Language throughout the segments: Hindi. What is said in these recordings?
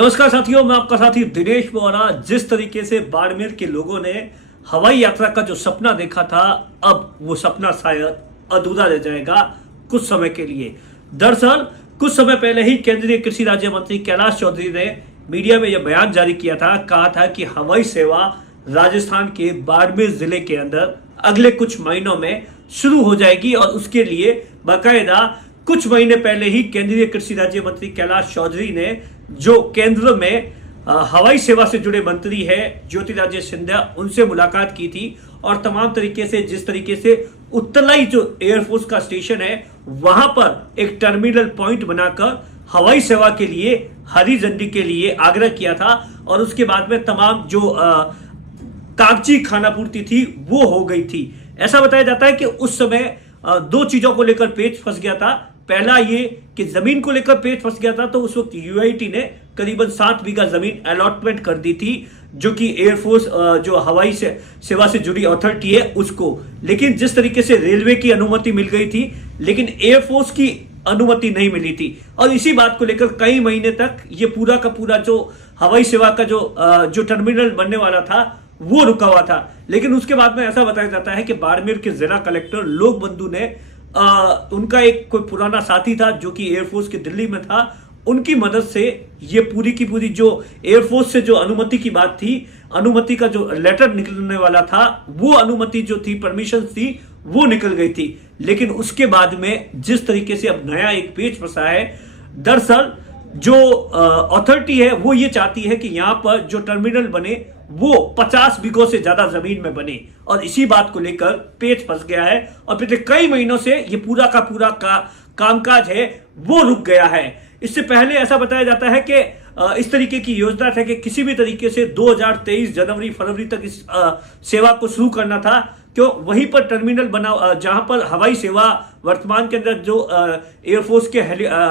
नमस्कार साथियों, मैं आपका साथी दिनेश बोरा। जिस तरीके से बाड़मेर के लोगों ने हवाई यात्रा का जो सपना देखा था, अब वो सपना शायद अधूरा रह जाएगा कुछ समय के लिए। दरअसल कुछ समय पहले ही केंद्रीय कृषि राज्य मंत्री कैलाश चौधरी ने मीडिया में यह बयान जारी किया था। कहा था कि हवाई सेवा राजस्थान के बाड़मेर जिले के अंदर अगले कुछ महीनों में शुरू हो जाएगी और उसके लिए बाकायदा कुछ महीने पहले ही केंद्रीय कृषि राज्य मंत्री कैलाश चौधरी ने जो केंद्र में हवाई सेवा से जुड़े मंत्री है ज्योतिरादित्य सिंधिया, उनसे मुलाकात की थी और तमाम तरीके से जिस तरीके से उत्तरलाई जो एयरफोर्स का स्टेशन है वहां पर एक टर्मिनल पॉइंट बनाकर हवाई सेवा के लिए हरी झंडी के लिए आग्रह किया था। और उसके बाद में तमाम जो कागजी खानापूर्ति थी वो हो गई थी। ऐसा बताया जाता है कि उस समय दो चीजों को लेकर पेच फंस गया था। पहला ये कि जमीन को लेकर पेच फंस गया था, तो उस वक्त यूआईटी ने करीबन 7 बीघा जमीन अलॉटमेंट कर दी थी, जो कि एयरफोर्स जो हवाई सेवा से जुड़ी अथॉरिटी है उसको। लेकिन जिस तरीके से रेलवे की अनुमति मिल गई थी, लेकिन एयरफोर्स की अनुमति नहीं मिली थी। और इसी बात को लेकर कई महीने तक ये पूरा का पूरा जो हवाई सेवा का जो टर्मिनल बनने वाला था वो रुका हुआ था। लेकिन उसके बाद में ऐसा बताया जाता है कि बाड़मेर के जिला कलेक्टर लोक बंधु ने उनका एक कोई पुराना साथी था जो कि एयरफोर्स के दिल्ली में था, उनकी मदद से ये पूरी की पूरी जो एयरफोर्स से जो अनुमति की बात थी, अनुमति का जो लेटर निकलने वाला था, वो अनुमति जो थी, परमिशन थी, वो निकल गई थी। लेकिन उसके बाद में जिस तरीके से अब नया एक पेच फंसा है, दरअसल जो अथॉरिटी है वो ये चाहती है कि यहां पर जो टर्मिनल बने वो 50 बीघों से ज्यादा जमीन में बने। और इसी बात को लेकर पेच फंस गया है और पिछले कई महीनों से ये पूरा का पूरा कामकाज है वो रुक गया है। इससे पहले ऐसा बताया जाता है कि इस तरीके की योजना था कि किसी भी तरीके से 2023 जनवरी फरवरी तक इस सेवा को शुरू करना था। क्यों? वहीं पर टर्मिनल बना जहां पर हवाई सेवा वर्तमान के अंदर जो एयरफोर्स के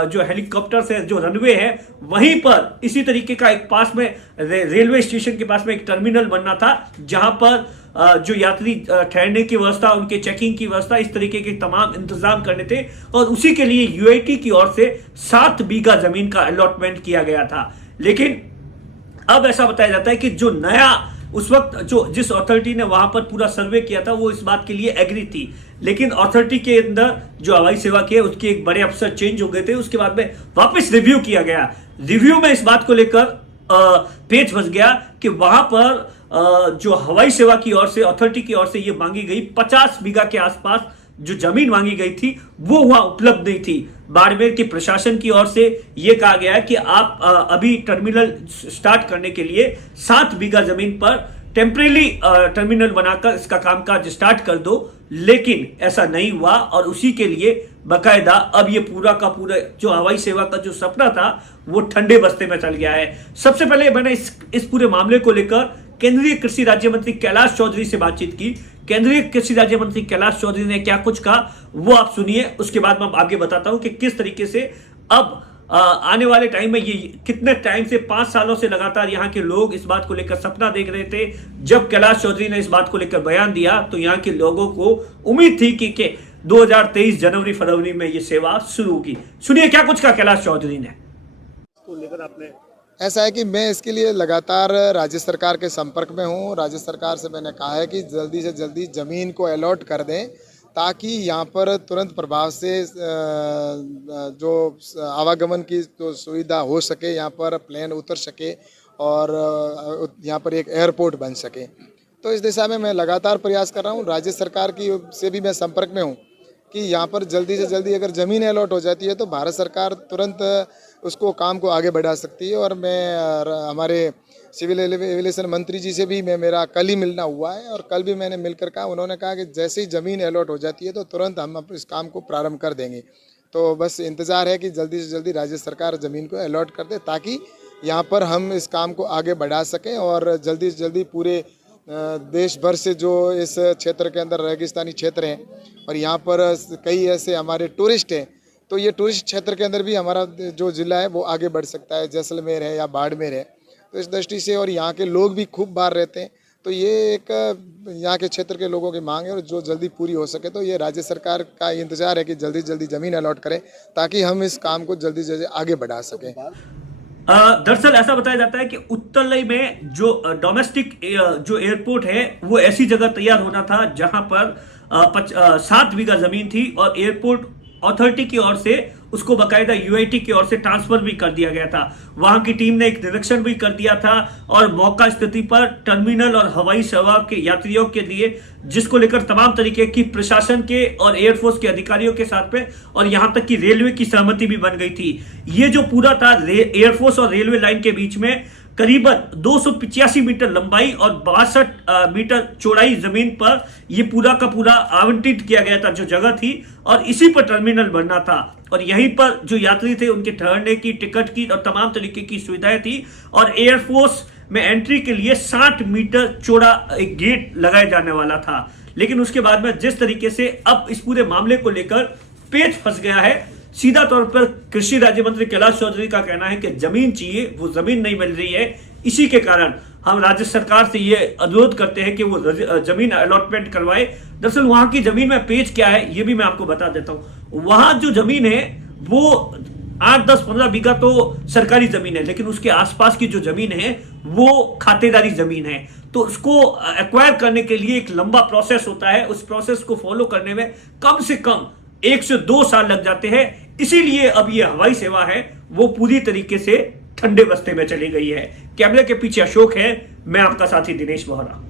जो हेलीकॉप्टर्स है, जो रनवे है, वहीं पर इसी तरीके का एक पास में रेलवे स्टेशन के पास में एक टर्मिनल बनना था, जहां पर जो यात्री ठहरने की व्यवस्था, उनके चेकिंग की व्यवस्था, इस तरीके के तमाम इंतजाम करने थे। और उसी के लिए यूआईटी की ओर से 7 बीघा जमीन का अलॉटमेंट किया गया था। लेकिन अब ऐसा बताया जाता है कि जो नया उस वक्त जो जिस अथॉरिटी ने वहां पर पूरा सर्वे किया था वो इस बात के लिए एग्री थी, लेकिन अथॉरिटी के अंदर जो हवाई सेवा की है उसके एक बड़े अफसर चेंज हो गए थे। उसके बाद में वापस रिव्यू किया गया। रिव्यू में इस बात को लेकर पेच फंस गया कि वहां पर जो हवाई सेवा की ओर से, अथॉरिटी की ओर से ये मांगी गई 50 बीघा के आसपास जो जमीन मांगी गई थी वो वहां उपलब्ध नहीं थी। बाड़मेर के प्रशासन की ओर से यह कहा गया है कि आप अभी टर्मिनल स्टार्ट करने के लिए 7 बीघा जमीन पर टेम्परेरी टर्मिनल बनाकर इसका कामकाज स्टार्ट कर दो। लेकिन ऐसा नहीं हुआ और उसी के लिए बाकायदा अब ये पूरा का पूरा जो हवाई सेवा का जो सपना था वो ठंडे बस्ते में चल गया है। सबसे पहले मैंने इस पूरे मामले को लेकर केंद्रीय कृषि राज्य मंत्री कैलाश चौधरी से बातचीत की। केंद्रीय कृषि राज्य मंत्री कैलाश चौधरी ने क्या कुछ कहा वो आप सुनिए, उसके बाद मैं आगे बताता हूं कि किस तरीके से अब आने वाले टाइम में, ये कितने टाइम से 5 सालों से लगातार यहाँ के लोग इस बात को लेकर सपना देख रहे थे। जब कैलाश चौधरी ने इस बात को लेकर बयान दिया तो यहाँ के लोगों को उम्मीद थी कि 2023 जनवरी फरवरी में ये सेवा शुरू होगी। सुनिए क्या कुछ कहा कैलाश चौधरी ने। को लेकर आपने ऐसा है कि मैं इसके लिए लगातार राज्य सरकार के संपर्क में हूँ। राज्य सरकार से मैंने कहा है कि जल्दी से जल्दी ज़मीन को अलॉट कर दें ताकि यहाँ पर तुरंत प्रभाव से जो आवागमन की जो सुविधा हो सके, यहाँ पर प्लेन उतर सके और यहाँ पर एक एयरपोर्ट बन सके। तो इस दिशा में मैं लगातार प्रयास कर रहा हूँ। राज्य सरकार की से भी मैं संपर्क में हूँ कि यहाँ पर जल्दी से जल्दी अगर ज़मीन अलॉट हो जाती है तो भारत सरकार तुरंत उसको काम को आगे बढ़ा सकती है। और मैं हमारे सिविल एविएशन मंत्री जी से भी मेरा कल ही मिलना हुआ है और कल भी मैंने मिलकर कहा, उन्होंने कहा कि जैसे ही ज़मीन अलॉट हो जाती है तो तुरंत हम इस काम को प्रारंभ कर देंगे। तो बस इंतज़ार है कि जल्दी से जल्दी राज्य सरकार ज़मीन को अलॉट कर दे ताकि यहाँ पर हम इस काम को आगे बढ़ा सकें और जल्दी से जल्दी पूरे देश भर से जो इस क्षेत्र के अंदर रेगिस्तानी क्षेत्र हैं और यहाँ पर कई ऐसे हमारे टूरिस्ट हैं, तो ये टूरिस्ट क्षेत्र के अंदर भी हमारा जो ज़िला है वो आगे बढ़ सकता है। जैसलमेर है या बाड़मेर है, तो इस दृष्टि से, और यहाँ के लोग भी खूब बाहर रहते हैं, तो ये एक यहाँ के क्षेत्र के लोगों की मांग है और जो जल्दी पूरी हो सके। तो ये राज्य सरकार का इंतज़ार है कि जल्दी जल्दी ज़मीन अलॉट करें ताकि हम इस काम को जल्दी जल्दी आगे बढ़ा सकें। दरअसल ऐसा बताया जाता है कि उत्तरलई में जो डोमेस्टिक जो एयरपोर्ट है वो ऐसी जगह तैयार होना था जहां पर 7 बीघा जमीन थी और एयरपोर्ट अथॉरिटी की ओर से उसको बकायदा यूआईटी की ओर से ट्रांसफर भी कर दिया गया था। वहां की टीम ने एक निरीक्षण भी कर दिया था और मौका स्थिति पर टर्मिनल और हवाई सेवा के यात्रियों के लिए जिसको लेकर तमाम तरीके की प्रशासन के और एयरफोर्स के अधिकारियों के साथ में और यहां तक कि रेलवे की सहमति भी बन गई थी। ये जो पूरा था एयरफोर्स और रेलवे लाइन के बीच में करीबन 285 मीटर लंबाई और 62 मीटर चौड़ाई जमीन पर यह पूरा का पूरा आवंटित किया गया था जो जगह थी और इसी पर टर्मिनल बनना था और यहीं पर जो यात्री थे उनके ठहरने की, टिकट की और तमाम तरीके की सुविधाएं थी और एयरफोर्स में एंट्री के लिए 60 मीटर चौड़ा एक गेट लगाया जाने वाला था। लेकिन उसके बाद में जिस तरीके से अब इस पूरे मामले को लेकर पेच फंस गया है, सीधा तौर पर कृषि राज्य मंत्री कैलाश चौधरी का कहना है कि जमीन चाहिए, वो जमीन नहीं मिल रही है। इसी के कारण हम राज्य सरकार से ये अनुरोध करते हैं कि वो जमीन अलॉटमेंट करवाए। दरअसल वहां की जमीन में पेच क्या है ये भी मैं आपको बता देता हूं। वहां जो जमीन है वो 8, 10, 15 बीघा तो सरकारी जमीन है, लेकिन उसके आसपास की जो जमीन है वो खातेदारी जमीन है। तो उसको एक्वायर करने के लिए एक लंबा प्रोसेस होता है। उस प्रोसेस को फॉलो करने में कम से कम 1 से 2 साल लग जाते हैं। इसीलिए अब ये हवाई सेवा है वो पूरी तरीके से ठंडे बस्ते में चली गई है। कैमरे के पीछे अशोक है, मैं आपका साथी दिनेश बोहरा।